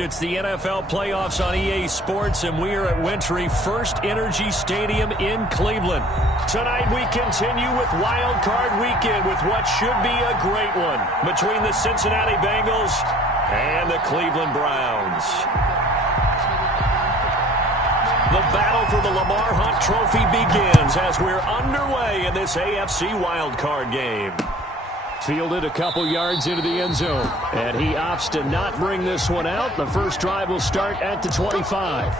It's the NFL playoffs on EA Sports, and we are at Wintry First Energy Stadium in Cleveland. Tonight we continue with Wild Card Weekend with what should be a great one between the Cincinnati Bengals and the Cleveland Browns. The battle for the Lamar Hunt Trophy begins as we're underway in this AFC Wild Card game. Fielded a couple yards into the end zone, and he opts to not bring this one out. The first drive will start at the 25.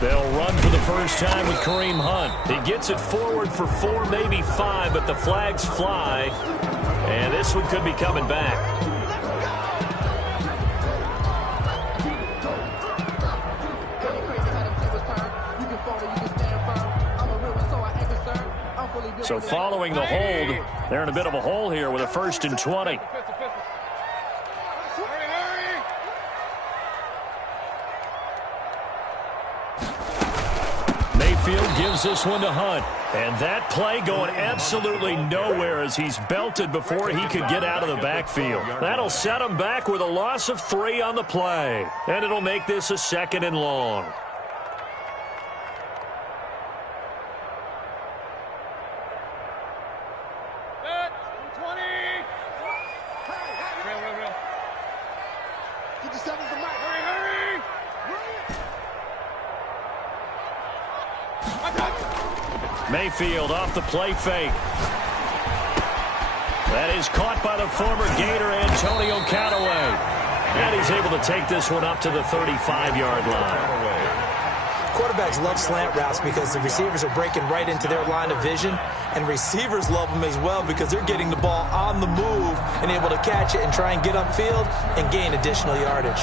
They'll run for the first time with Kareem Hunt. He gets it forward for 4, maybe 5, but the flags fly. And this one could be coming back. So following the hold, they're in a bit of a hole here with a 1st and 20. Mayfield gives this one to Hunt. And that play going absolutely nowhere as he's belted before he could get out of the backfield. That'll set him back with a loss of 3 on the play. And it'll make this a 2nd and long. Mayfield off the play fake. That is caught by the former Gator Antonio Callaway. And he's able to take this one up to the 35-yard line. Quarterbacks love slant routes because the receivers are breaking right into their line of vision, and receivers love them as well because they're getting the ball on the move and able to catch it and try and get upfield and gain additional yardage.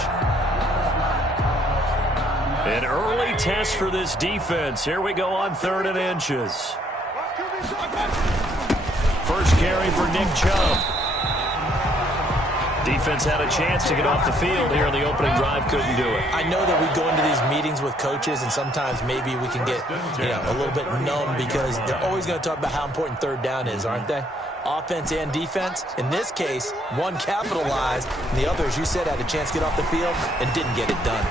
An early test for this defense. Here we go on 3rd and inches. First carry for Nick Chubb. Defense had a chance to get off the field here in the opening drive, couldn't do it. I know that we go into these meetings with coaches, and sometimes maybe we can get a little bit numb because they're always going to talk about how important 3rd down is, aren't they? Offense and defense. In this case, one capitalized, and the other, as you said, had a chance to get off the field and didn't get it done.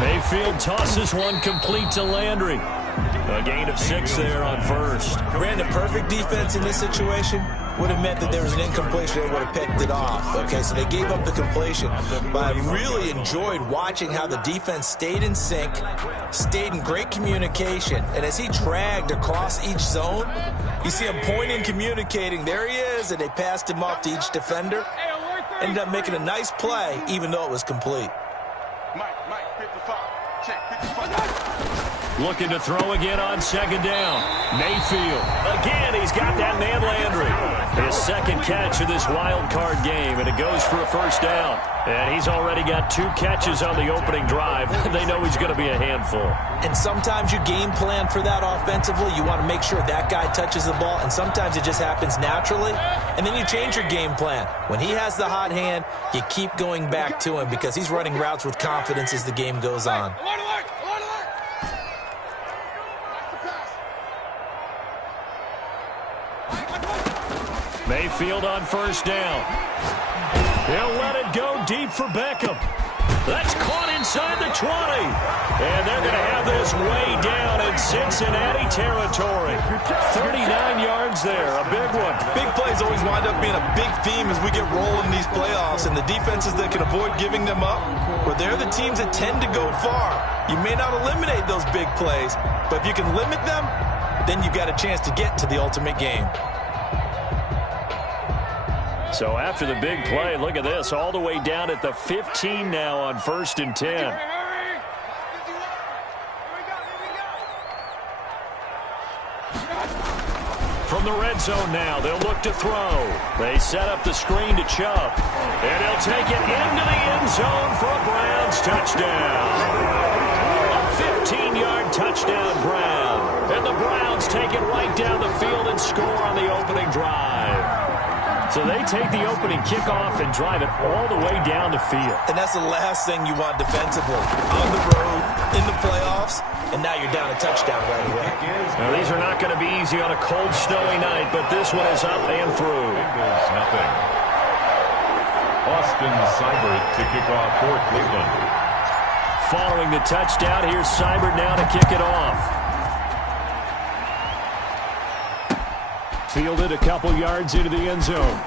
Mayfield tosses one complete to Landry. A gain of 6 there on 1st. Ran the perfect defense in this situation. Would have meant that there was an incompletion. They would have picked it off. Okay, so they gave up the completion. But I really enjoyed watching how the defense stayed in sync, stayed in great communication. And as he dragged across each zone, you see him pointing, communicating. There he is, and they passed him off to each defender. Ended up making a nice play, even though it was complete. Looking to throw again on 2nd down. Mayfield. Again, he's got that man Landry. His 2nd catch of this wild card game, and it goes for a 1st down. And he's already got 2 catches on the opening drive. They know he's going to be a handful. And sometimes you game plan for that offensively. You want to make sure that guy touches the ball, and sometimes it just happens naturally. And then you change your game plan. When he has the hot hand, you keep going back to him because he's running routes with confidence as the game goes on. Mayfield on 1st down. He'll let it go deep for Beckham. That's caught inside the 20. And they're going to have this way down in Cincinnati territory. 39 yards there, a big one. Big plays always wind up being a big theme as we get rolling in these playoffs. And the defenses that can avoid giving them up, well, they're the teams that tend to go far. You may not eliminate those big plays, but if you can limit them, then you've got a chance to get to the ultimate game. So after the big play, look at this, all the way down at the 15 now on 1st and 10. the red zone now. They'll look to throw. They set up the screen to Chubb. And he'll take it into the end zone for a Browns touchdown. A 15-yard touchdown Brown. And the Browns take it right down the field and score on the opening drive. So they take the opening kickoff and drive it all the way down the field. And that's the last thing you want defensively. On the road, in the playoffs, and now you're down a touchdown right away. Now, these are not going to be easy on a cold, snowy night, but this one is up and through. Nothing. Austin Seibert to kick off for Cleveland. Following the touchdown, here's Seibert now to kick it off. Fielded a couple yards into the end zone.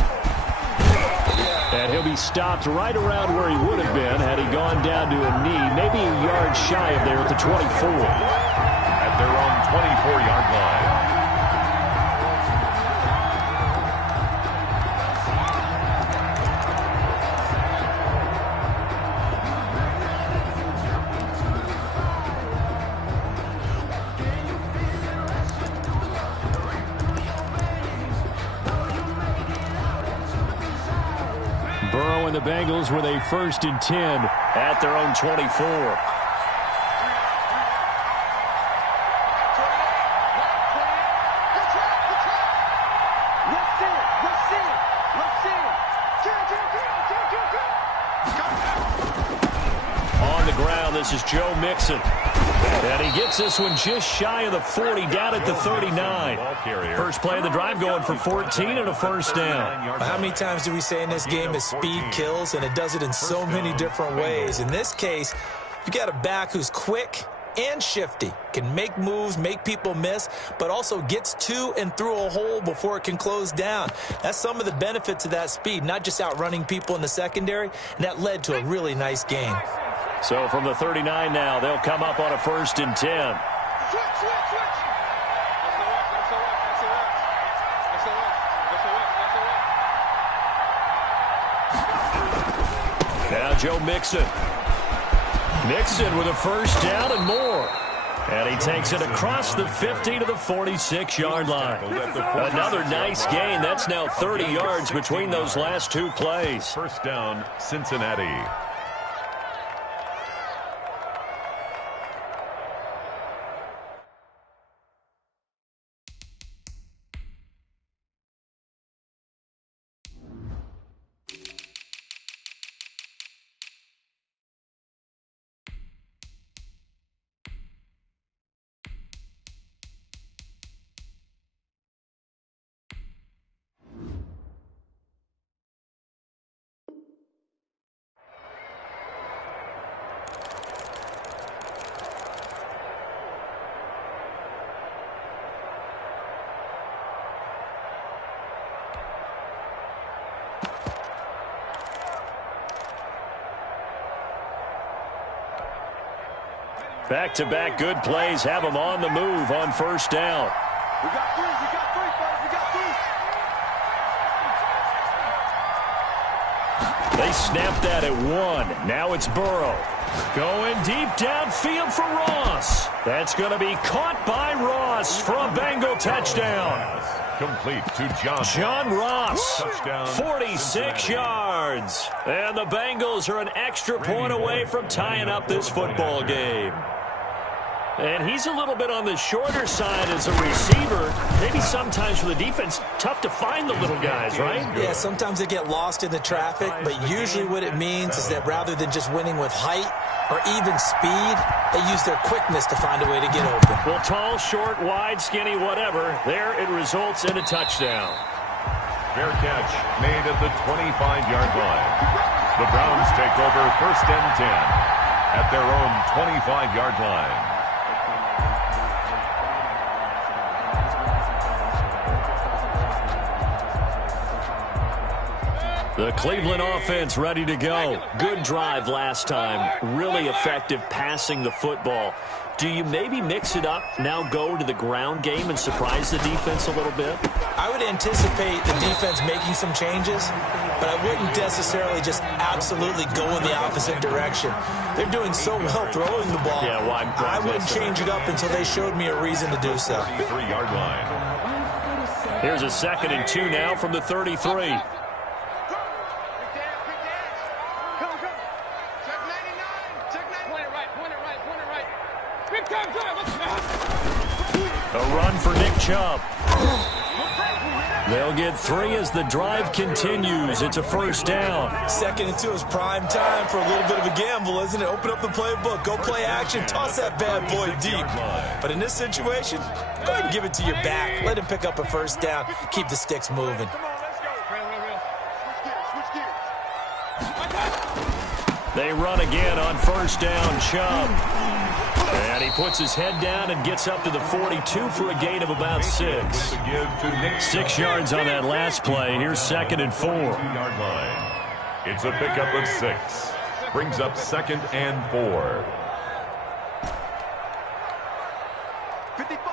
And he'll be stopped right around where he would have been had he gone down to a knee, maybe a yard shy of there at the 24. At their own 24-yard line. Burrow and the Bengals with a 1st and 10 at their own 24. On the ground, this is Joe Mixon. And he gets this one just shy of the 40, down at the 39. First play of the drive going for 14 and a 1st down. How many times do we say in this game is speed kills, and it does it in so many different ways. In this case, you got a back who's quick and shifty, can make moves, make people miss, but also gets to and through a hole before it can close down. That's some of the benefits of that speed, not just outrunning people in the secondary, and that led to a really nice game. So from the 39 now, they'll come up on a 1st and 10. Now Joe Mixon. Mixon with a 1st down and more. And he takes it across the 50 to the 46-yard line. Another nice gain. That's now 30 yards between those last 2 plays. 1st down, Cincinnati. Back-to-back good plays have them on the move on 1st down. We got 3, boys. We got 3. They snapped that at 1. Now it's Burrow. Going deep downfield for Ross. That's going to be caught by Ross for a Bengal touchdown. Complete to John Ross. Touchdown, 46 Cincinnati. yards. And the Bengals are an extra point away from tying up this football game. And he's a little bit on the shorter side as a receiver. Maybe sometimes for the defense, tough to find the little guys, right? Yeah, sometimes they get lost in the traffic, but usually what it means is that rather than just winning with height or even speed, they use their quickness to find a way to get open. Well, tall, short, wide, skinny, whatever, there it results in a touchdown. Fair catch made at the 25-yard line. The Browns take over 1st and 10 at their own 25-yard line. The Cleveland offense ready to go. Good drive last time. Really effective passing the football. Do you maybe mix it up, now go to the ground game and surprise the defense a little bit? I would anticipate the defense making some changes, but I wouldn't necessarily just absolutely go in the opposite direction. They're doing so well throwing the ball. Yeah, well, I wouldn't change it up until they showed me a reason to do so. 3-yard line. Here's a 2nd and 2 now from the 33. A run for Nick Chubb. They'll get 3 as the drive continues. It's a 1st down. 2nd and 2 is prime time for a little bit of a gamble, isn't it? Open up the playbook, go play action, toss that bad boy deep. But in this situation, go ahead and give it to your back. Let him pick up a 1st down. Keep the sticks moving. They run again on 1st down, Chubb. And he puts his head down and gets up to the 42 for a gain of about 6. 6 yards on that last play. Here's 2nd and 4. It's a pickup of 6. Brings up 2nd and 4. 55.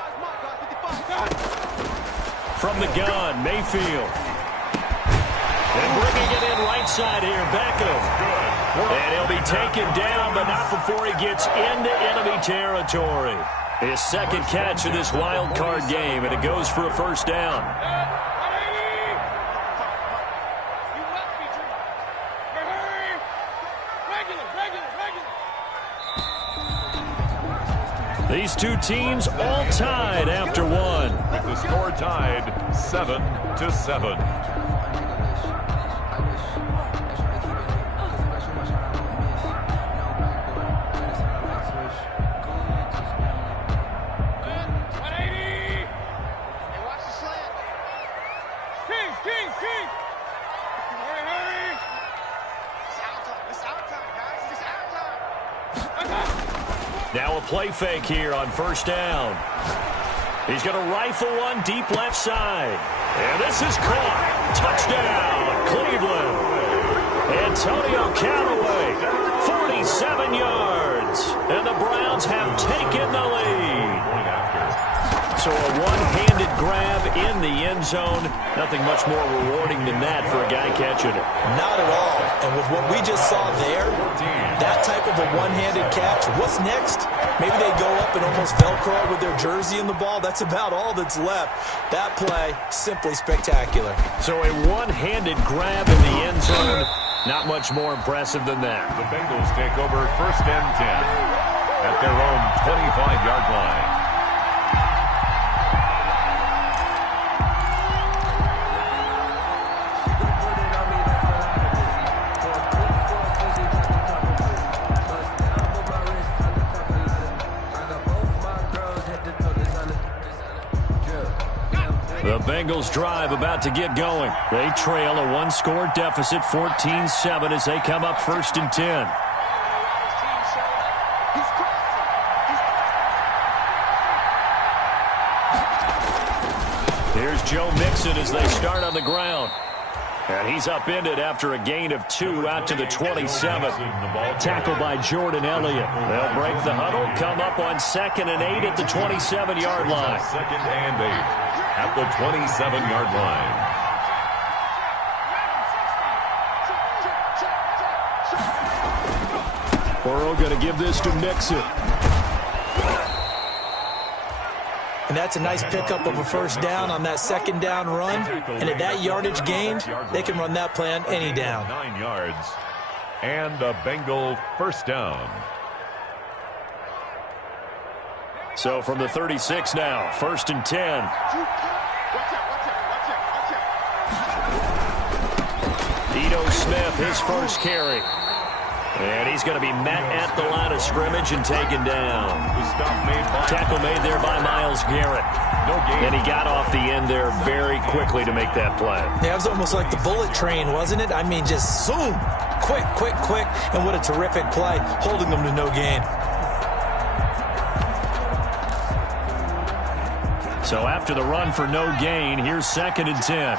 From the gun, Mayfield. And bringing it in right side here, Beckham. And he'll be taken down, but not before he gets into enemy territory. His 2nd catch of this wild card game, and it goes for a 1st down. These two teams all tied after one. With the score tied 7-7. Now a play fake here on 1st down. He's going to rifle one deep left side. And this is caught. Touchdown, Cleveland. Antonio Callaway, 47 yards. And the Browns have taken the lead. So a one-handed grab in the end zone. Nothing much more rewarding than that for a guy catching it. Not at all. And with what we just saw there, that type of a one-handed catch, what's next? Maybe they go up and almost Velcro with their jersey in the ball. That's about all that's left. That play, simply spectacular. So a one-handed grab in the end zone. Not much more impressive than that. The Bengals take over 1st and 10 at their own 25-yard line. The Bengals drive about to get going. They trail a one-score deficit, 14-7, as they come up 1st and 10. Here's Joe Mixon as they start on the ground. And he's upended after a gain of 2 out to the 27. Tackled by Jordan Elliott. They'll break the huddle, come up on 2nd and 8 at the 27-yard line. 2nd and 8 at the 27-yard line. Burrow going to give this to Mixon. And that's a nice pickup of a 1st down on that 2nd down run. And at that yardage gained, they can run that play on any down. 9 yards. And a Bengal 1st down. So from the 36 now, 1st and 10. Ito Smith, his first carry. And he's going to be met at the line of scrimmage and taken down. Tackle made there by Myles Garrett. And he got off the end there very quickly to make that play. Yeah, it was almost like the bullet train, wasn't it? I mean, just zoom. Quick, quick, quick. And what a terrific play, holding them to no gain. So after the run for no gain, here's 2nd and 10.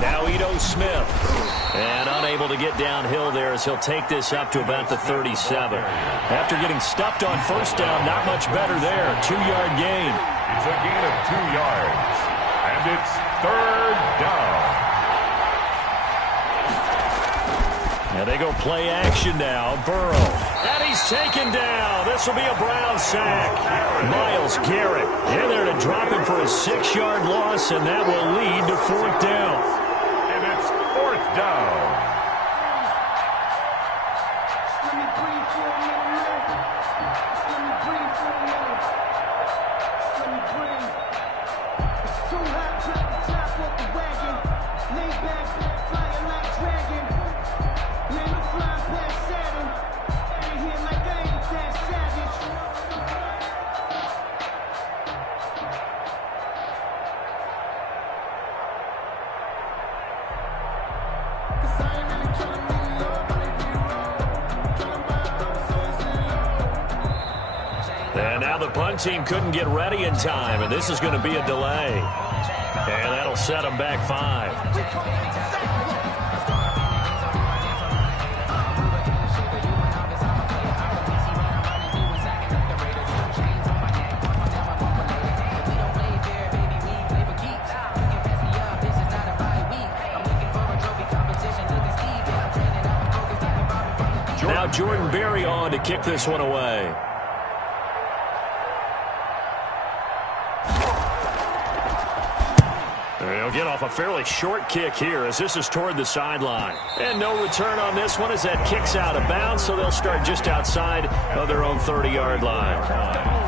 Now Ito Smith. And unable to get downhill there as he'll take this up to about the 37. After getting stuffed on 1st down, not much better there. 2-yard gain. It's a gain of 2 yards. And it's 3rd down. And they go play action now. Burrow. And he's taken down. This will be a Brown sack. Myles Garrett in there to drop him for a 6-yard loss, and that will lead to 4th down. And it's 4th down. And now the punt team couldn't get ready in time, and this is going to be a delay. And that'll set them back 5. Now Jordan Berry on to kick this one away. They'll get off a fairly short kick here as this is toward the sideline. And no return on this one as that kicks out of bounds, so they'll start just outside of their own 30-yard line.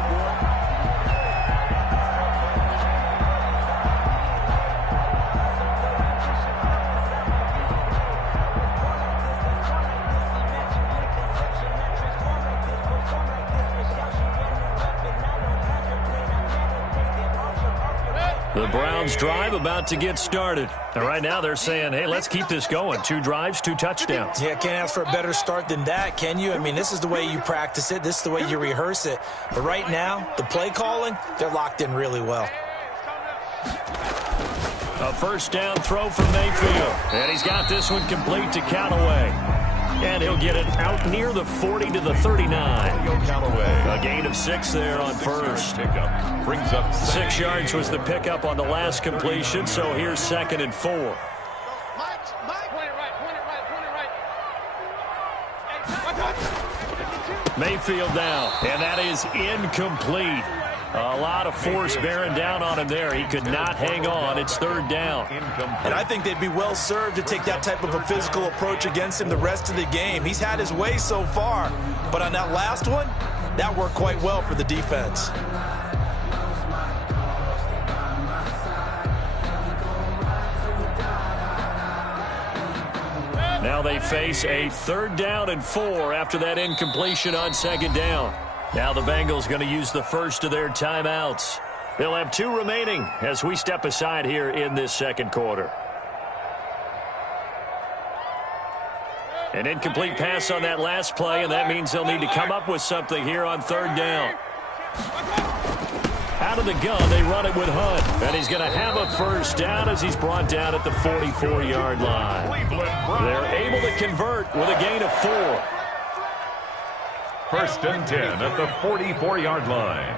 The Browns drive about to get started. And right now they're saying, hey, let's keep this going. 2 drives, 2 touchdowns. Yeah, can't ask for a better start than that, can you? I mean, this is the way you practice it. This is the way you rehearse it. But right now, the play calling, they're locked in really well. A 1st down throw from Mayfield. And he's got this one complete to Callaway. And he'll get it out near the 40 to the 39. A gain of 6 there on 1st. Pickup brings up 6 yards was the pickup on the last completion, so here's 2nd and 4. Mayfield now, and that is incomplete. A lot of force bearing down on him there. He could not hang on. It's 3rd down. And I think they'd be well served to take that type of a physical approach against him the rest of the game. He's had his way so far, but on that last one, that worked quite well for the defense. Now they face a 3rd down and 4 after that incompletion on 2nd down. Now the Bengals going to use the first of their timeouts. They'll have 2 remaining as we step aside here in this 2nd quarter. An incomplete pass on that last play, and that means they'll need to come up with something here on 3rd down. Out of the gun, they run it with Hunt. And he's going to have a 1st down as he's brought down at the 44-yard line. They're able to convert with a gain of 4. 1st and 10 at the 44-yard line.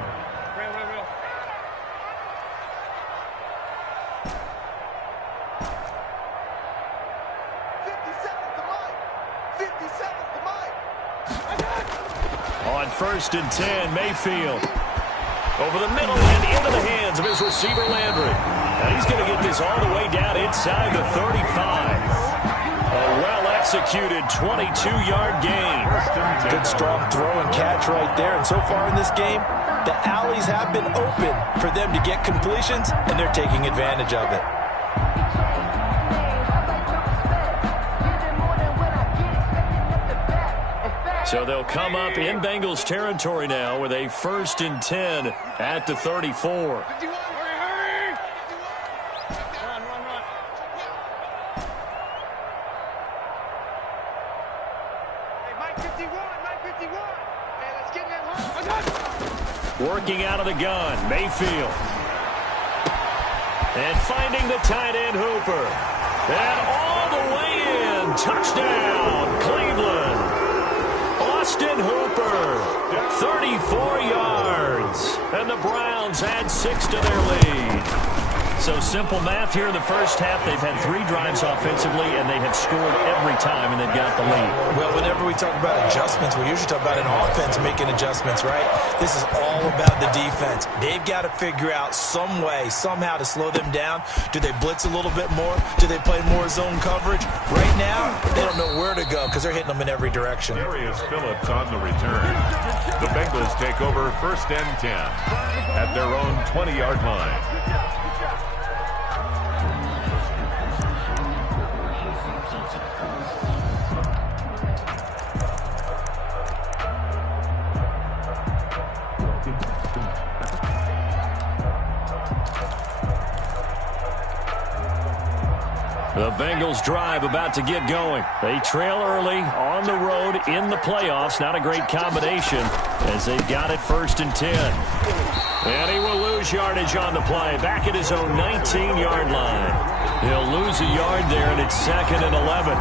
On 1st and 10, Mayfield. Over the middle and into the hands of his receiver, Landry. And he's going to get this all the way down inside the 35. A well-executed 22-yard gain. Good strong throw and catch right there. And so far in this game, the alleys have been open for them to get completions, and they're taking advantage of it. So they'll come up in Bengals territory now with a 1st and 10 at the 34. Working out of the gun, Mayfield. And finding the tight end, Hooper. And all the way in. Touchdown, Cleveland. Austin Hooper 34 yards. And the Browns add 6 to their lead. So simple math here in the first half. They've had 3 drives offensively, and they have scored every time, and they've got the lead. Well, whenever we talk about adjustments, we usually talk about an offense making adjustments, right? This is all about the defense. They've got to figure out some way, somehow to slow them down. Do they blitz a little bit more? Do they play more zone coverage? Right now, they don't know where to go because they're hitting them in every direction. Darius Phillips on the return. The Bengals take over 1st and 10 at their own 20-yard line. The Bengals drive about to get going. They trail early on the road in the playoffs. Not a great combination as they've got it 1st and 10. And he will lose yardage on the play. Back at his own 19-yard line. He'll lose a yard there, and it's 2nd and 11.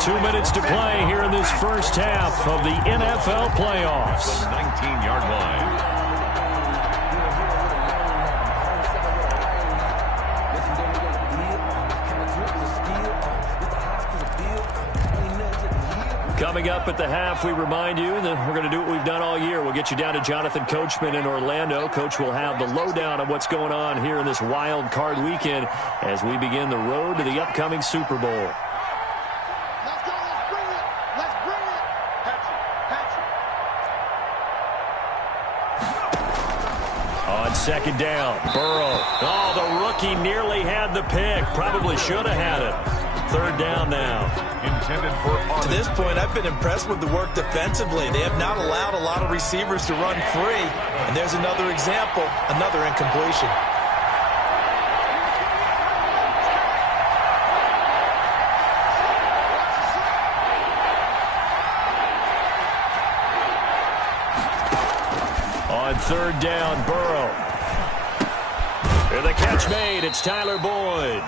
2 minutes to play here in this first half of the NFL playoffs. 19-yard line. Coming up at the half, we remind you that we're going to do what we've done all year. We'll get you down to Jonathan Coachman in Orlando. Coach will have the lowdown of what's going on here in this wild card weekend as we begin the road to the upcoming Super Bowl. Let's go. Let's bring it. Let's bring it. On 2nd down, Burrow. Oh, the rookie nearly had the pick. Probably should have had it. 3rd down now. Intended for To this point, I've been impressed with the work defensively. They have not allowed a lot of receivers to run free. And there's another example, another incompletion. On 3rd down, Burrow. And the catch made. It's Tyler Boyd.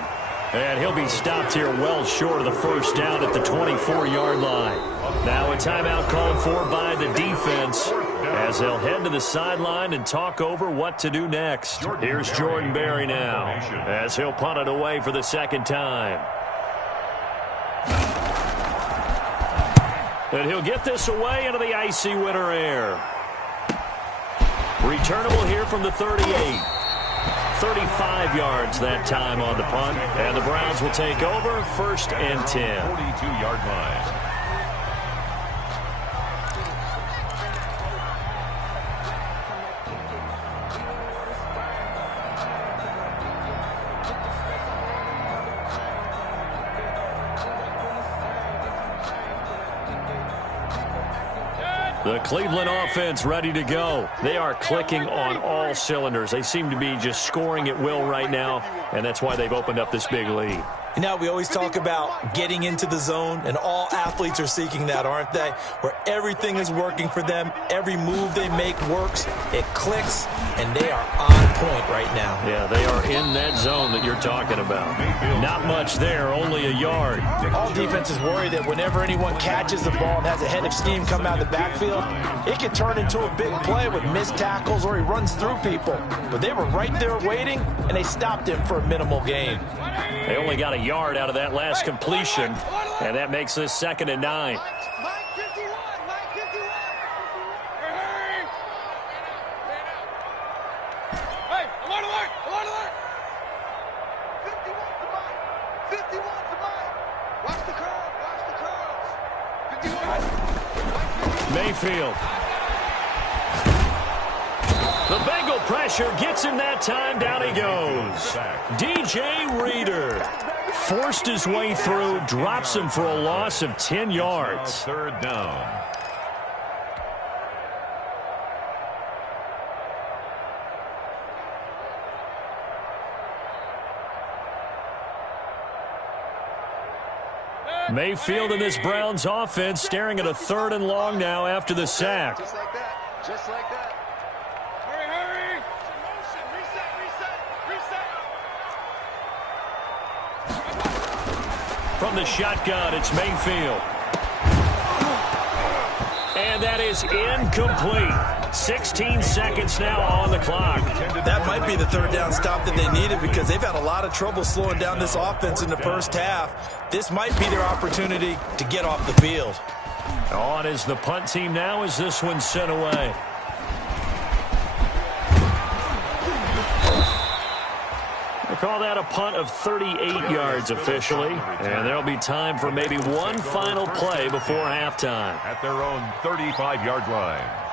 And he'll be stopped here well short of the 1st down at the 24-yard line. Now a timeout called for by the defense as they'll head to the sideline and talk over what to do next. Here's Jordan Berry now as he'll punt it away for the 2nd time. And he'll get this away into the icy winter air. Returnable here from the 38. 35 yards that time on the punt. And the Browns will take over 1st and 10. 42-yard line. The Cleveland offense ready to go. They are clicking on all cylinders. They seem to be just scoring at will right now, and that's why they've opened up this big lead. You know, we always talk about getting into the zone, and all athletes are seeking that, aren't they? Where everything is working for them, every move they make works, it clicks, and they are on point right now. Yeah, they are in that zone that you're talking about. Not much there, only a yard. All defenses worry that whenever anyone catches the ball and has a head of steam come out of the backfield, it can turn into a big play with missed tackles or he runs through people. But they were right there waiting, and they stopped him for a minimal gain. They only got a yard out of that last completion, and that makes this 2nd and 9. Mike 51. Mike 51. Hey, alert, alert, alert, alert. 51 to Mike. 51 to Mike. Watch the curve. Watch the curves. 51. Mayfield. The Bengal pressure gets him that time. Down he goes. DJ Reader forced his way through, drops him for a loss of 10 yards. 3rd down. Mayfield and this Browns offense staring at a 3rd and long now after the sack. Just like that. Just like that. Hurry, hurry. Motion. Reset, reset, reset. From the shotgun, it's Mayfield. And And that is incomplete. 16 seconds now on the clock. That might be the third down stop that they needed because they've had a lot of trouble slowing down this offense in the first half. This might be their opportunity to get off the field. On is the punt team now as this one's sent away. They call that a punt of 38 yards officially. And there'll be time for maybe one final play before halftime. At their own 35-yard line.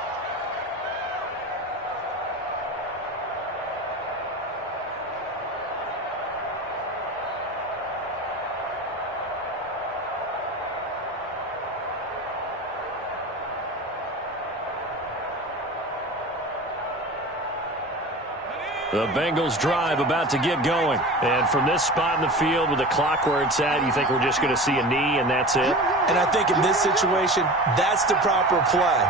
The Bengals drive about to get going. And from this spot in the field with the clock where it's at, you think we're just going to see a knee and that's it? And I think in this situation, that's the proper play.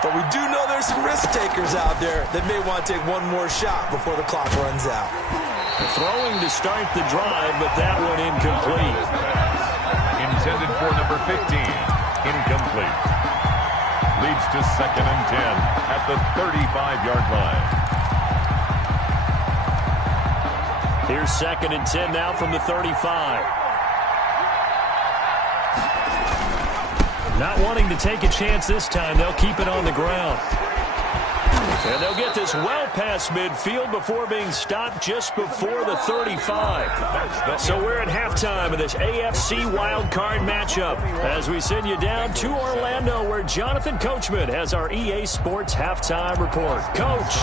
But we do know there's some risk takers out there that may want to take one more shot before the clock runs out. Throwing to start the drive, but that one incomplete. Intended for number 15. Incomplete. Leads to 2nd and 10 at the 35-yard line. Here's 2nd and 10 now from the 35. Not wanting to take a chance this time, they'll keep it on the ground. And they'll get this well past midfield before being stopped just before the 35. So we're at halftime of this AFC wildcard matchup as we send you down to Orlando where Jonathan Coachman has our EA Sports halftime report. Coach,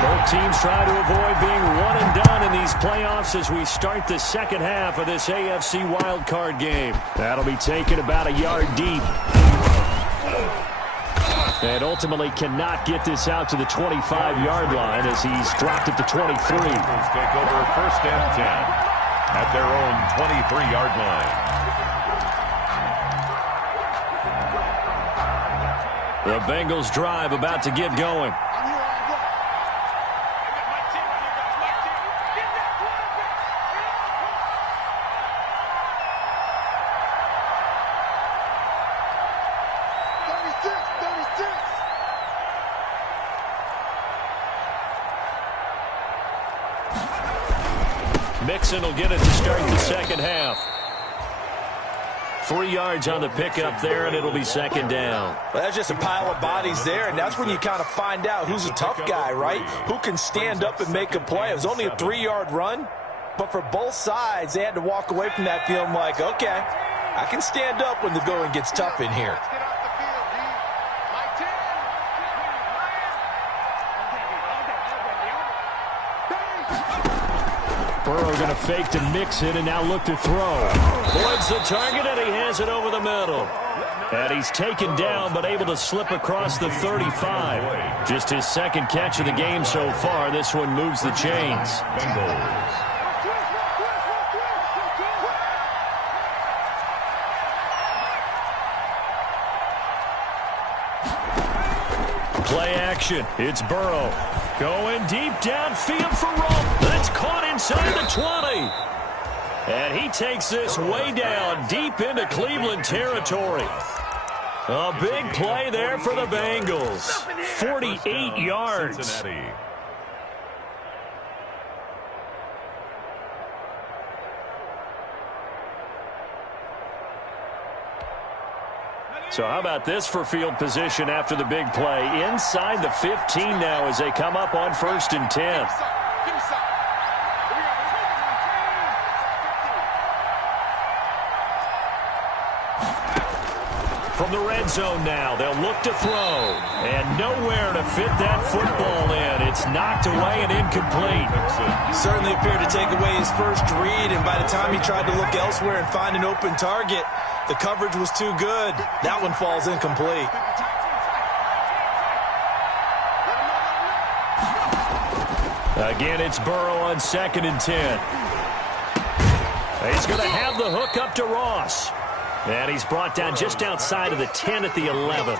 both teams try to avoid being one and done in these playoffs as we start the second half of this AFC wildcard game. That'll be taken about a yard deep. And ultimately cannot get this out to the 25-yard line as he's dropped it to 23. Take over 1st and 10 at their own 23-yard line. The Bengals drive about to get going. Mixon will get it to start the second half. 3 yards on the pickup there, and it'll be 2nd down. Well, that's just a pile of bodies there, and that's when you kind of find out who's a tough guy, right? Who can stand up and make a play. It was only a 3-yard run, but for both sides, they had to walk away from that feeling like, okay, I can stand up when the going gets tough in here. Burrow going to fake to Mixon and now look to throw. Avoids the target and he has it over the middle. And he's taken down but able to slip across the 35. Just his 2nd catch of the game so far. This one moves the chains. Play action. It's Burrow. Going deep downfield for Roll. That's caught inside the 20. And he takes this way down deep into Cleveland territory. A big play there for the Bengals. 48 yards. So how about this for field position after the big play? Inside the 15 now as they come up on 1st and 10. From the red zone now, they'll look to throw. And nowhere to fit that football in. It's knocked away and incomplete. Certainly appeared to take away his first read, and by the time he tried to look elsewhere and find an open target, the coverage was too good. That one falls incomplete. Again, it's Burrow on 2nd and 10. He's going to have the hook up to Ross. And he's brought down just outside of the 10 at the 11.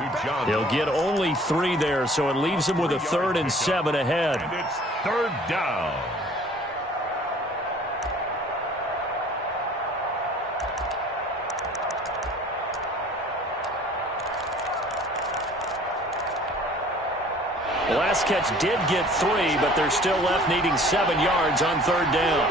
He'll get only 3 there, so it leaves him with a 3rd and 7 ahead. And it's 3rd down. last catch did get 3, but they're still left needing 7 yards on 3rd down.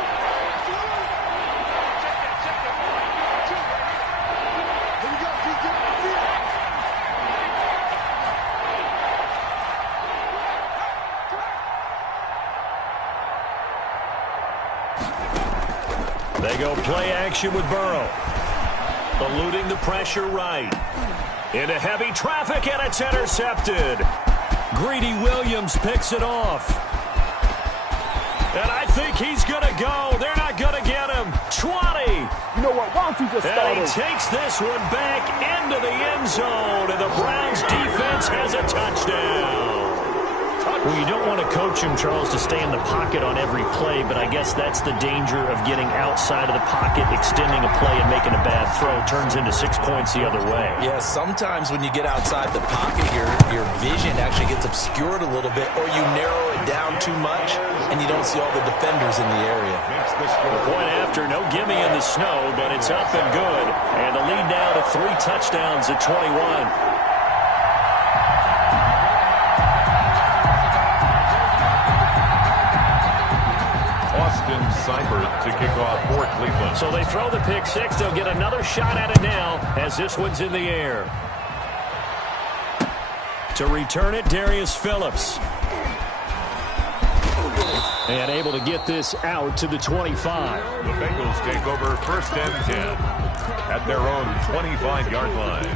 They go play action with Burrow. Eluding the pressure right. Into heavy traffic, and it's intercepted. Greedy Williams picks it off. And I think he's going to go. They're not going to get him. 20. You know what? Why don't you just start And he takes this one back into the end zone, and the Browns defense has a touchdown. Well, you don't want to coach him, Charles, to stay in the pocket on every play, but I guess that's the danger of getting outside of the pocket, extending a play, and making a bad throw. Turns into 6 points the other way. Yeah, sometimes when you get outside the pocket, your vision actually gets obscured a little bit, or you narrow it down too much, and you don't see all the defenders in the area. The point after, no gimme in the snow, but it's up and good. And the lead now to 3 touchdowns at 21. Seibert to kick off for Cleveland. So they throw the pick 6. They'll get another shot at it now as this one's in the air. To return it, Darius Phillips. And able to get this out to the 25. The Bengals take over 1st and 10 at their own 25-yard line.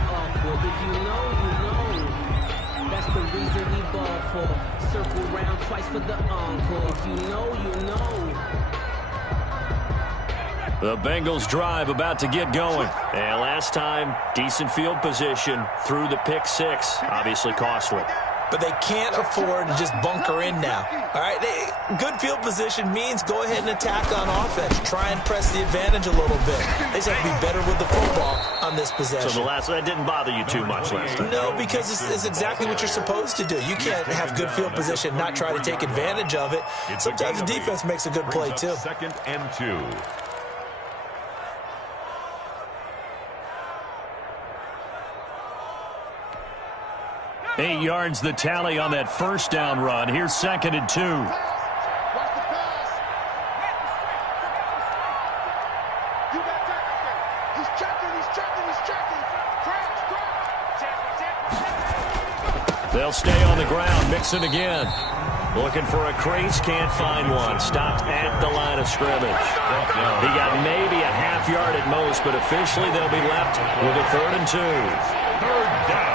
That's the reason we ball for. Circle round twice for the encore. If you know, you know. The Bengals drive about to get going. And last time, decent field position through the pick 6. Obviously costly. But they can't afford to just bunker in now. All right, good field position means go ahead and attack on offense. Try and press the advantage a little bit. They just have to be better with the football on this possession. So that didn't bother you too much last time? No, because it's exactly what you're supposed to do. You can't have good field position, not try to take advantage of it. Sometimes the defense makes a good play, too. 2nd and 2. 8 yards the tally on that 1st down run. Here's 2nd and 2. Watch the pass. You got that. He's checking. Crash. They'll stay on the ground. Mixon again. Looking for a crease. Can't find one. Stopped at the line of scrimmage. He got maybe a half yard at most, but officially they'll be left with a 3rd and 2. 3rd down.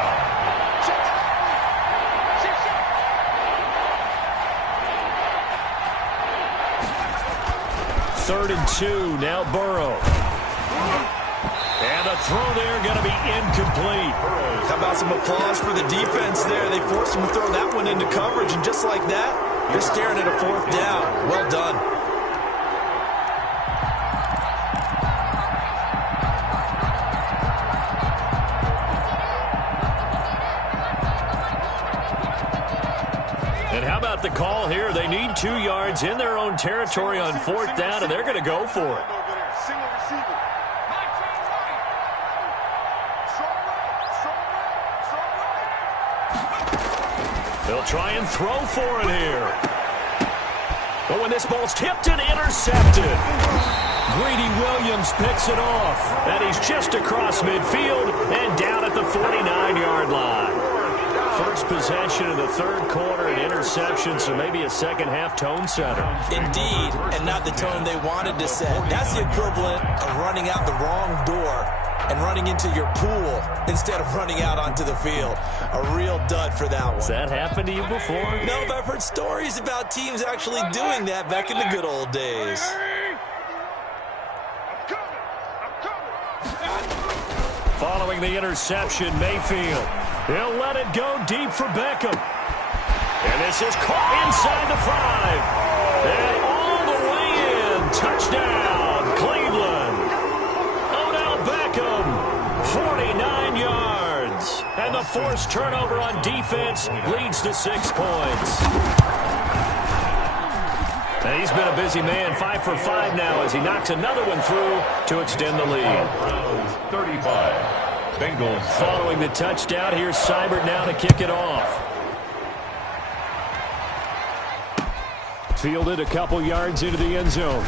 3rd and 2, now Burrow. And the throw there going to be incomplete. How about some applause for the defense there? They forced him to throw that one into coverage, and just like that, you're staring at a 4th down. Well done. And how about the call here? They need 2 yards in their own territory on 4th down, and they're going to go for it. Single receiver. They'll try and throw for it here. But when this ball's tipped and intercepted, Greedy Williams picks it off. And he's just across midfield and down at the 49-yard line. First possession of the 3rd quarter, an interception, so maybe a second-half tone setter. Indeed, and not the tone they wanted to set. That's the equivalent of running out the wrong door and running into your pool instead of running out onto the field. A real dud for that one. Has that happened to you before? No, but I've heard stories about teams actually doing that back in the good old days. Following the interception, Mayfield. He'll let it go deep for Beckham. And this is caught inside the 5. And all the way in. Touchdown, Cleveland. Odell Beckham, 49 yards. And the forced turnover on defense leads to 6 points. And he's been a busy man, 5 for 5 now as he knocks another one through to extend the lead. 35. Bengals Following the touchdown, here's Seibert now to kick it off. Fielded a couple yards into the end zone.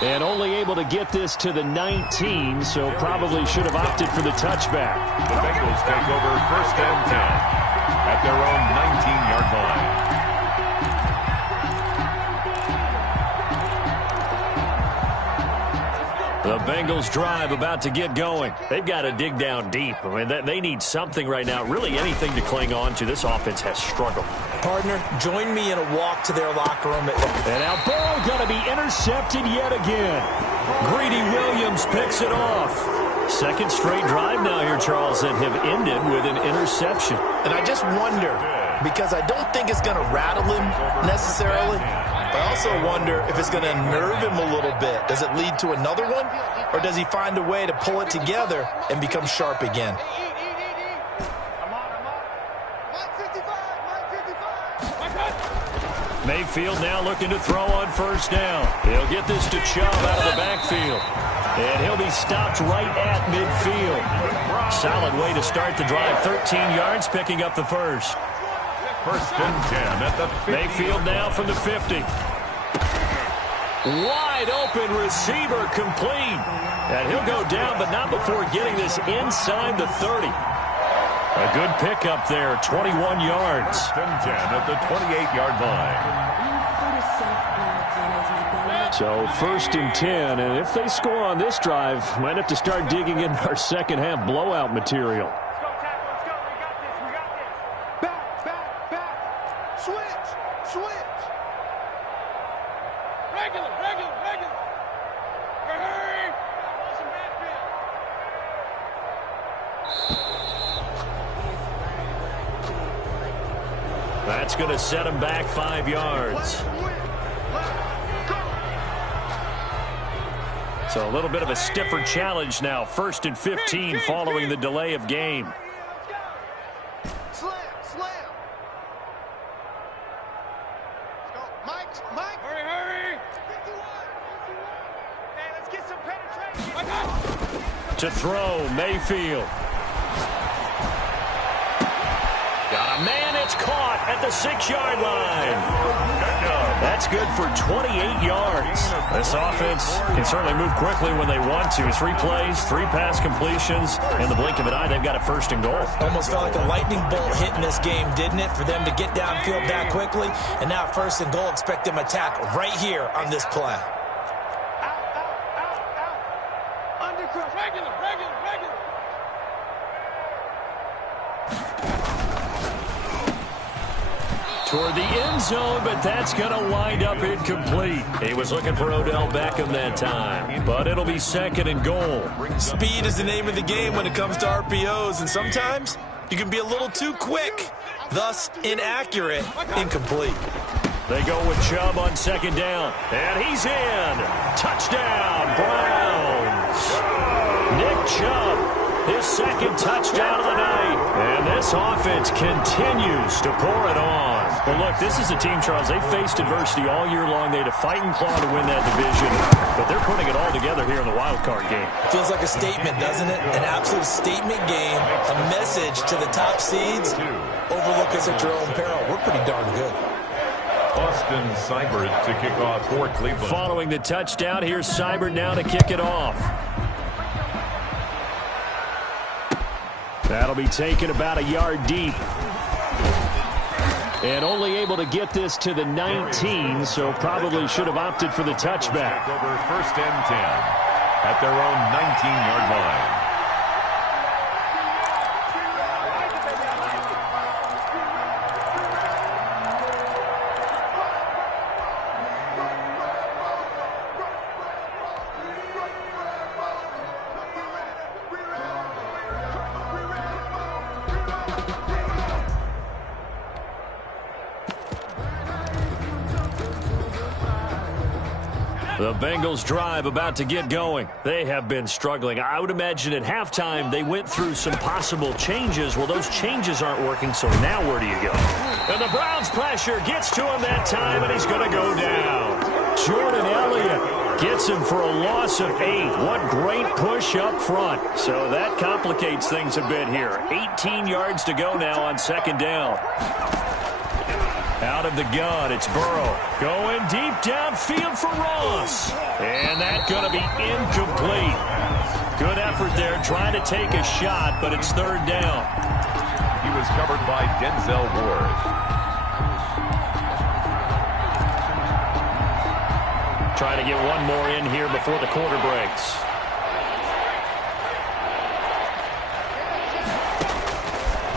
And only able to get this to the 19, so probably should have opted for the touchback. The Bengals take over 1st and 10 at their own 19-yard line. The Bengals drive about to get going. They've got to dig down deep. I mean, they need something right now, really anything to cling on to. This offense has struggled. Partner, join me in a walk to their locker room. And now Burrow going to be intercepted yet again. Greedy Williams picks it off. Second straight drive now here, Charles, that have ended with an interception. And I just wonder, because I don't think it's going to rattle him necessarily, but I also wonder if it's going to unnerve him a little bit. Does it lead to another one? Or does he find a way to pull it together and become sharp again? Mayfield now looking to throw on 1st down. He'll get this to Chubb out of the backfield. And he'll be stopped right at midfield. Solid way to start the drive. 13 yards, picking up the first. 1st and 10 at the 50. Mayfield now from the 50. Wide open receiver complete. And he'll go down, but not before getting this inside the 30. A good pickup there, 21 yards. 1st and 10 at the 28-yard line. So 1st and 10, and if they score on this drive, might have to start digging in our second half blowout material. That's going to set him back 5 yards. So a little bit of a stiffer challenge now. 1st and 15 following the delay of game. Slam. Mike. Hurry. 51. Hey, let's get some penetration. To throw, Mayfield. Got a man, it's caught at the 6-yard line. That's good for 28 yards. This offense can certainly move quickly when they want to. 3 plays, 3 pass completions. In the blink of an eye, they've got a 1st and goal. Almost felt like a lightning bolt hit in this game, didn't it? For them to get downfield that quickly. And now 1st and goal, expect them to attack right here on this play. Undercross. Regular. Toward the end zone, but that's going to wind up incomplete. He was looking for Odell Beckham that time, but it'll be 2nd and goal. Speed is the name of the game when it comes to RPOs, and sometimes you can be a little too quick, thus inaccurate, incomplete. They go with Chubb on 2nd down, and he's in. Touchdown, Browns. Nick Chubb, his 2nd touchdown of the night. And this offense continues to pour it on. Well, look, this is a team, Charles, they faced adversity all year long. They had to fight and claw to win that division, but they're putting it all together here in the wild card game. Feels like a statement, doesn't it? An absolute statement game, a message to the top seeds. Overlook us at your own peril. We're pretty darn good. Austin Seibert to kick off for Cleveland. Following the touchdown, here's Seibert now to kick it off. That'll be taken about a yard deep. And only able to get this to the 19, so probably should have opted for the touchback. Over 1st and 10 at their own 19-yard line. The Bengals drive about to get going. They have been struggling. I would imagine at halftime they went through some possible changes. Well, those changes aren't working, so now where do you go? And the Browns pressure gets to him that time, and he's going to go down. Jordan Elliott gets him for a loss of 8. What great push up front. So that complicates things a bit here. 18 yards to go now on 2nd down. Out of the gun, it's Burrow. Going deep downfield for Ross. And that's going to be incomplete. Good effort there trying to take a shot, but it's third down. He was covered by Denzel Ward. Trying to get one more in here before the quarter breaks.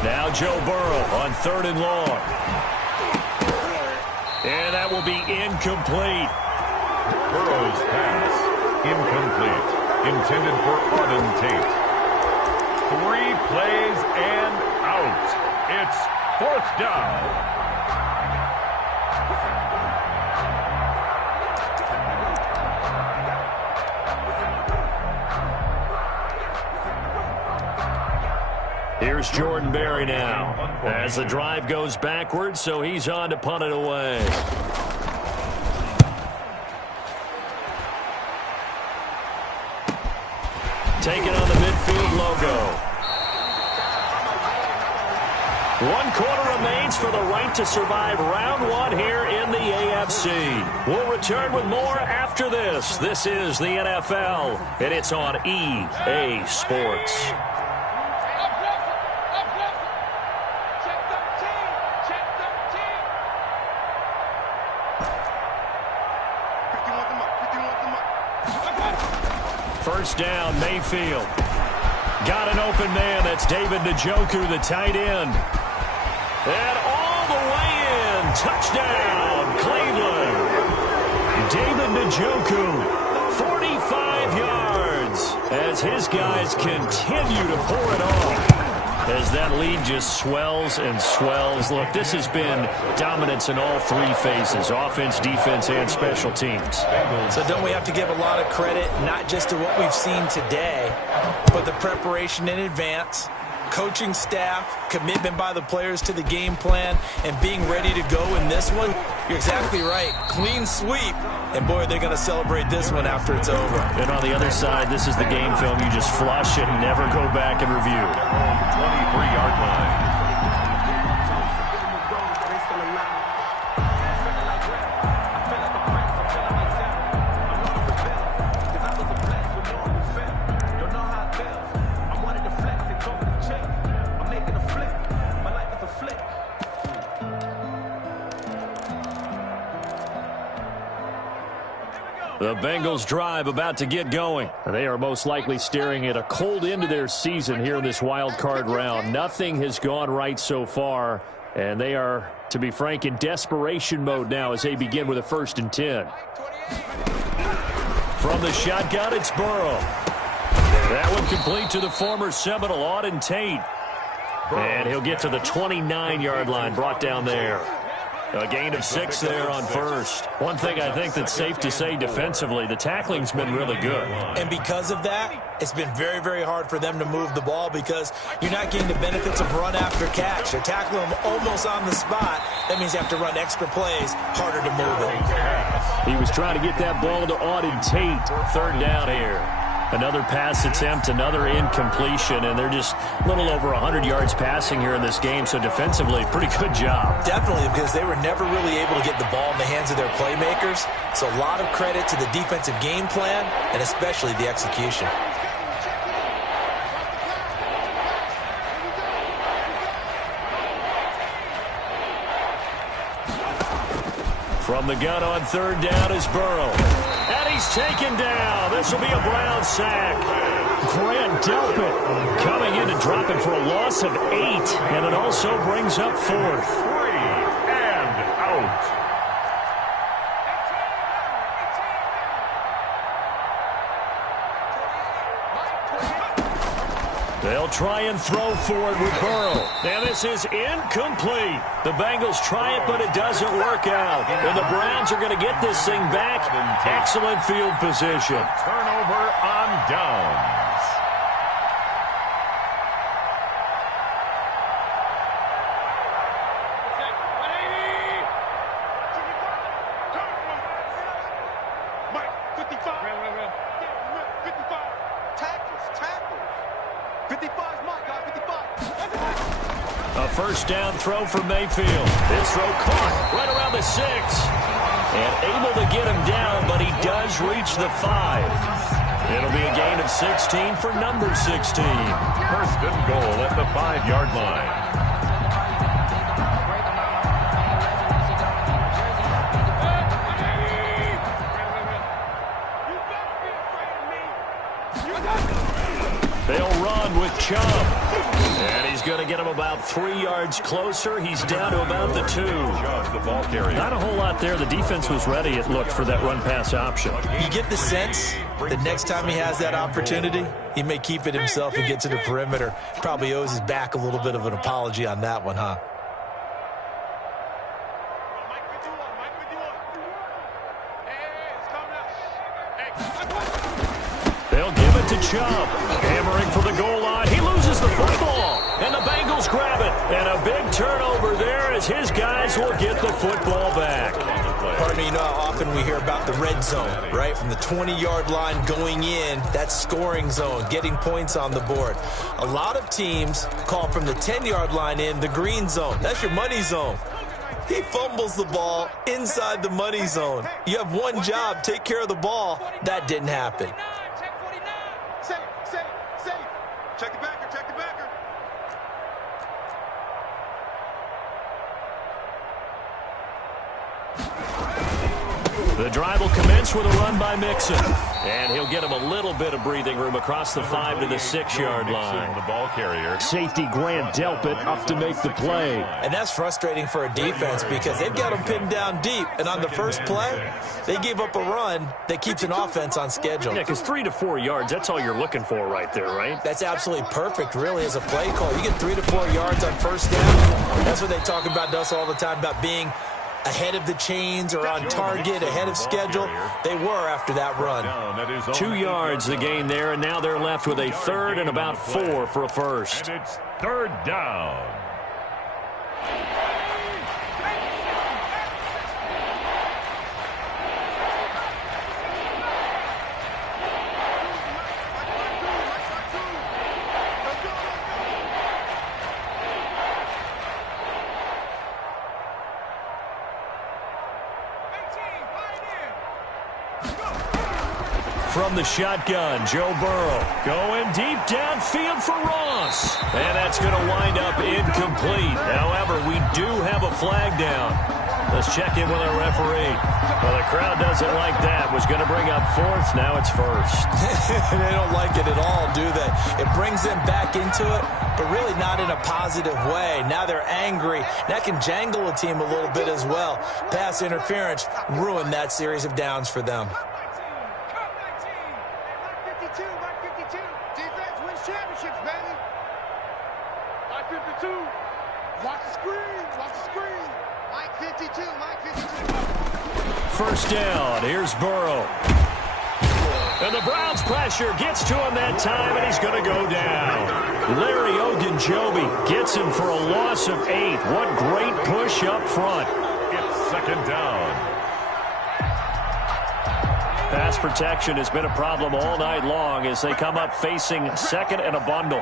Now Joe Burrow on 3rd and long. And that will be incomplete. Burrow's pass, incomplete. Intended for Auden Tate. 3 plays and out. It's 4th down. Here's Jordan Berry now as the drive goes backwards, so he's on to punt it away. Taking on the midfield logo. 1 quarter remains for the right to survive round 1 here in the AFC. We'll return with more after this. This is the NFL, and it's on EA Sports. First down, Mayfield. Got an open man. That's David Njoku, the tight end. And all the way in. Touchdown, Cleveland. David Njoku, 45 yards. As his guys continue to pour it on. As that lead just swells and swells. Look, this has been dominance in all 3 phases, offense, defense, and special teams. So don't we have to give a lot of credit, not just to what we've seen today, but the preparation in advance, coaching staff, commitment by the players to the game plan, and being ready to go in this one? You're exactly right. Clean sweep. And, boy, they're going to celebrate this one after it's over. And on the other side, this is the game film. You just flush it and never go back and review. 23-yard line. The Bengals drive about to get going. They are most likely staring at a cold end to their season here in this wild card round. Nothing has gone right so far, and they are, to be frank, in desperation mode now as they begin with a 1st and 10. From the shotgun, it's Burrow. That one complete to the former Seminole, Auden Tate. And he'll get to the 29-yard line, brought down there. A gain of 6 there on 1st. One thing I think that's safe to say defensively, the tackling's been really good. And because of that, it's been very, very hard for them to move the ball because you're not getting the benefits of run after catch. They're tackling them almost on the spot. That means you have to run extra plays, harder to move it. He was trying to get that ball to Auden Tate. 3rd down here. Another pass attempt, another incompletion, and they're just a little over 100 yards passing here in this game, so defensively, pretty good job. Definitely, because they were never really able to get the ball in the hands of their playmakers, so a lot of credit to the defensive game plan, and especially the execution. From the gun on 3rd down is Burrow. And he's taken down. This will be a Brown sack. Grant Delpit coming in to drop it for a loss of 8. And it also brings up 4th. 3 and out. They'll try and throw forward with Burrow. And this is incomplete. The Bengals try it, but it doesn't work out. And the Browns are going to get this thing back. Excellent field position. Turnover on downs. first down throw for Mayfield. His throw caught right around the 6. And able to get him down, but he does reach the 5. It'll be a gain of 16 for number 16. First and goal at the 5-yard line. They'll run with Chubb. And he's going to get him about 3 yards closer. He's down to about the 2. Chubb's the ball carrier. Not a whole lot there. The defense was ready, it looked, for that run-pass option. You get the sense that next time he has that opportunity, he may keep it himself and get to the perimeter. Probably owes his back a little bit of an apology on that one, huh? They'll give it to Chubb. Hammering for the goal line. He loses the football. And the Bengals grab it. And a big turnover there as his guys will get the football back. Partner, you know how often we hear about the red zone, right? From the 20-yard line going in, that's scoring zone, getting points on the board. A lot of teams call from the 10-yard line in the green zone. That's your money zone. He fumbles the ball inside the money zone. You have one job, take care of the ball. That didn't happen. Check the backer, check the backer. The drive will commence with a run by Mixon. And he'll get him a little bit of breathing room across the 5 to the 6-yard line. The ball carrier. Safety Grant Delpit up to make the play. And that's frustrating for a defense because they've got them pinned down deep. And on the first play, they gave up a run that keeps an offense on schedule. Yeah, because 3 to 4 yards, that's all you're looking for right there, right? That's absolutely perfect, really, as a play call. You get 3 to 4 yards on first down. That's what they talk about us all the time, about being ahead of the chains or on target, ahead of schedule. They were after that run. 2 yards the gain there, and now they're left with a 3rd and about 4 for a first. And it's 3rd down. From the shotgun, Joe Burrow going deep downfield for Ross. And that's going to wind up incomplete. However, we do have a flag down. Let's check in with our referee. Well, the crowd doesn't like that. Was going to bring up 4th. Now it's 1st. They don't like it at all, do they? It brings them back into it, but really not in a positive way. Now they're angry. That can jangle a team a little bit as well. Pass interference ruined that series of downs for them. Defense wins championships, baby. Mike 52. Watch the screen. Watch the screen. Mike 52. Mike 52. First down. Here's Burrow. And the Browns pressure gets to him that time, and he's going to go down. Larry Ogunjobi gets him for a loss of 8. What great push up front. It's 2nd down. Pass protection has been a problem all night long as they come up facing 2nd and a bundle.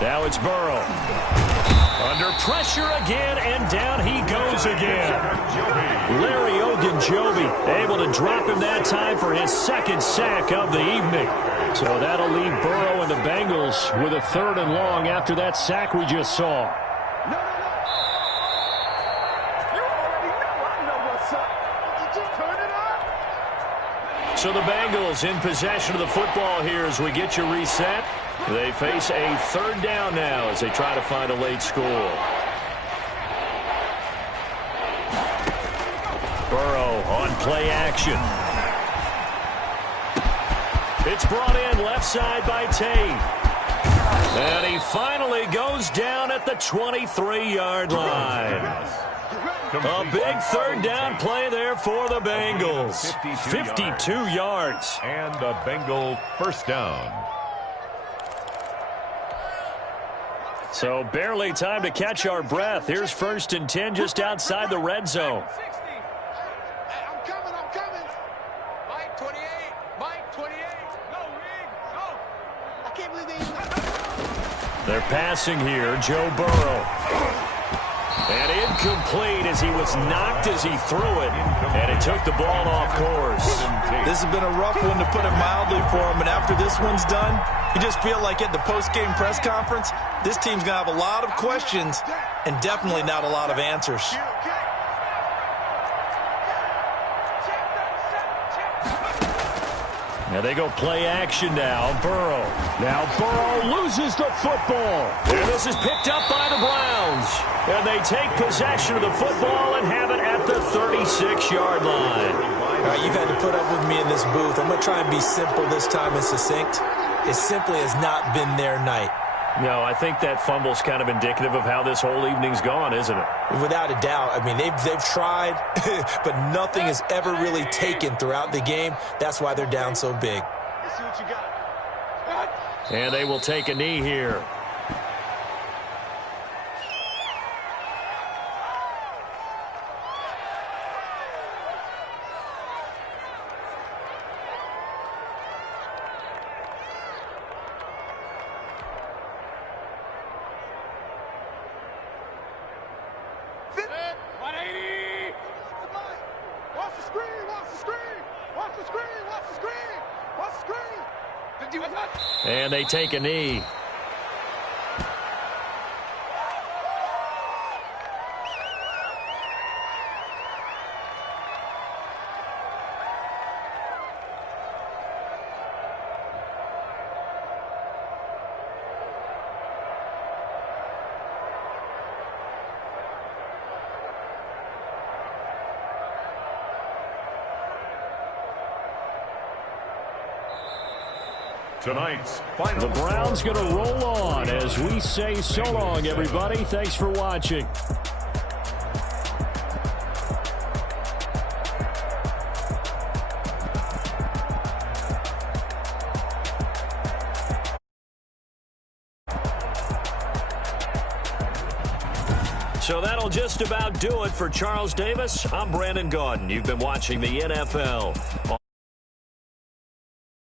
Now it's Burrow. Under pressure again, and down he goes again. Larry Ogunjobi able to drop him that time for his 2nd sack of the evening. So that'll leave Burrow and the Bengals with a 3rd and long after that sack we just saw. So the Bengals in possession of the football here as we get you reset. They face a 3rd down now as they try to find a late score. Burrow on play action. It's brought in left side by Tate. And he finally goes down at the 23-yard line. A big 3rd down play there for the Bengals. 52 yards. And a Bengal first down. So barely time to catch our breath. Here's 1st and 10 just outside the red zone. I'm coming. Mike 28. Mike 28. No, Rig. They're passing here, Joe Burrow. And incomplete as he was knocked as he threw it. And it took the ball off course. This has been a rough one, to put it mildly, for him. And after this one's done, you just feel like at the post-game press conference, this team's going to have a lot of questions and definitely not a lot of answers. Now they go play action now. Burrow. Now Burrow loses the football. And this is picked up by the Browns. And they take possession of the football and have it at the 36-yard line. All right, you've had to put up with me in this booth. I'm going to try and be simple this time and succinct. It simply has not been their night. No, I think that fumble's kind of indicative of how this whole evening's gone, isn't it? Without a doubt. I mean, they've tried, but nothing has ever really taken throughout the game. That's why they're down so big. Let's see what you got. And they will take a knee here. And they take a knee. Tonight's final. The Browns going to roll on as we say so long, everybody. Thanks for watching. So that'll just about do it for Charles Davis. I'm Brandon Gaudin. You've been watching the NFL.